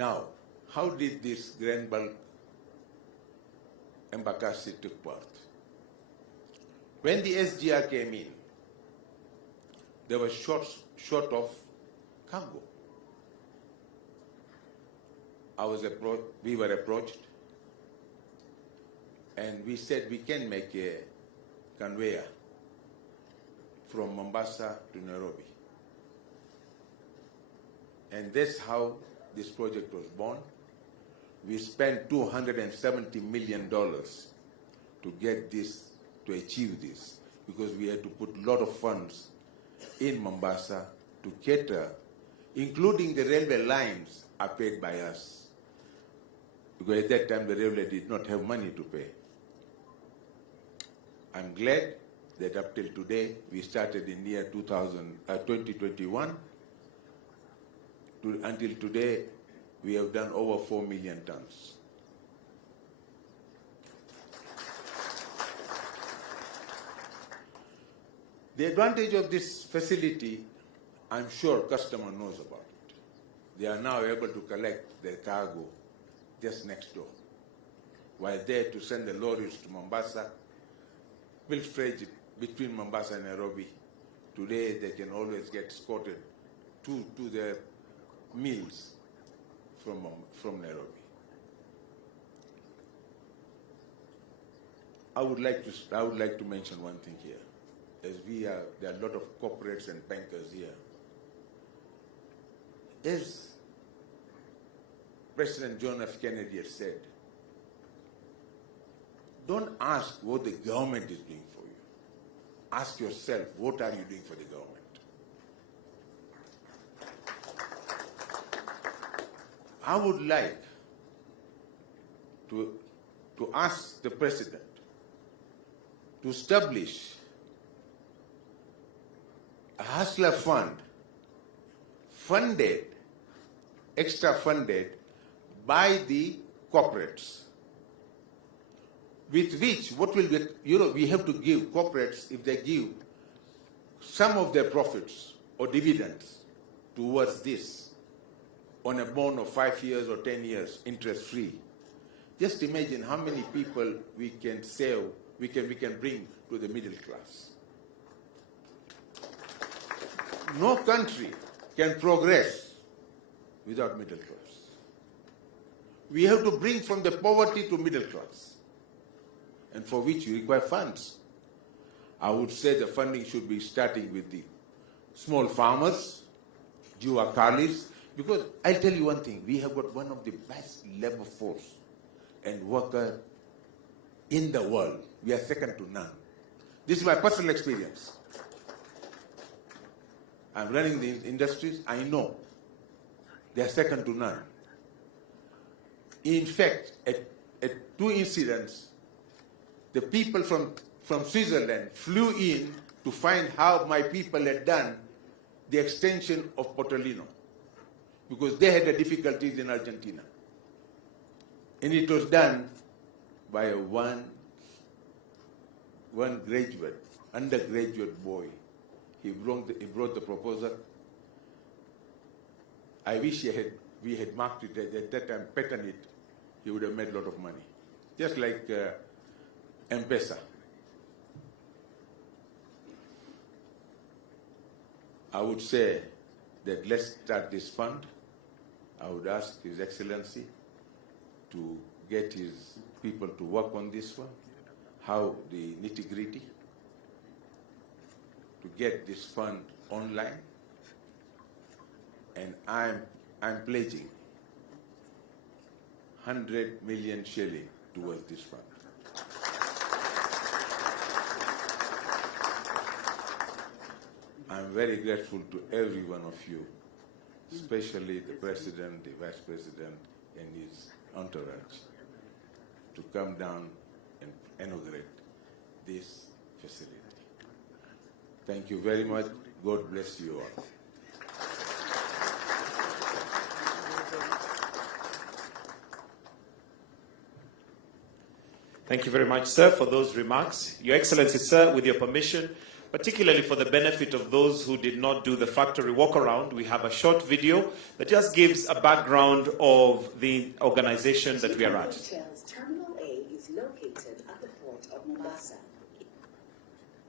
Now, how did this grand bulk embarkation took part? When the SGR came in, there was short of cargo. We were approached, and we said we can make a conveyor from Mombasa to Nairobi. And that's how this project was born. We spent $270 million to get this, to achieve this, because we had to put a lot of funds in Mombasa to cater, including the railway lines are paid by us. Because at that time the railway did not have money to pay. I'm glad that up till today, we started in the year 2021, until today, we have done over 4 million tons. The advantage of this facility, I'm sure customer knows about it. They are now able to collect their cargo just next door. While there to send the lorries to Mombasa, milk freight between Mombasa and Nairobi. Today they can always get escorted to their mills from Nairobi. I would like to mention one thing here. As there are a lot of corporates and bankers here. As President John F. Kennedy has said, don't ask what the government is doing for you. Ask yourself, what are you doing for the government? I would like to ask the President to establish a hustler fund, extra funded by the corporates, with which, what will be, we have to give corporates, if they give some of their profits or dividends towards this on a bond of 5 years or 10 years, interest-free. Just imagine how many people we can save, we can bring to the middle class. No country can progress without middle class. We have to bring from the poverty to middle class, and for which you require funds. I would say the funding should be starting with the small farmers, Jua Kalis, because I'll tell you one thing, we have got one of the best labor force and worker in the world. We are second to none. This is my personal experience. I'm running the industries, I know they are second to none. In fact, at 2 incidents, the people from Switzerland flew in to find how my people had done the extension of Potolino, because they had the difficulties in Argentina. And it was done by one graduate, undergraduate boy. He brought the proposal. I wish we had marked it at that time, patented it. He would have made a lot of money. Just like M-Pesa. I would say that let's start this fund. I would ask His Excellency to get his people to work on this one, how the nitty-gritty, to get this fund online, and I'm pledging 100 million shilling towards this fund. I'm very grateful to every one of you, especially the President, the Vice President, and his entourage, to come down and inaugurate this facility. Thank you very much. God bless you all. Thank you very much, sir, for those remarks. Your Excellency, sir, with your permission, particularly for the benefit of those who did not do the factory walk around, we have a short video that just gives a background of the organization that we are at. Terminal A is located at the port of Mombasa.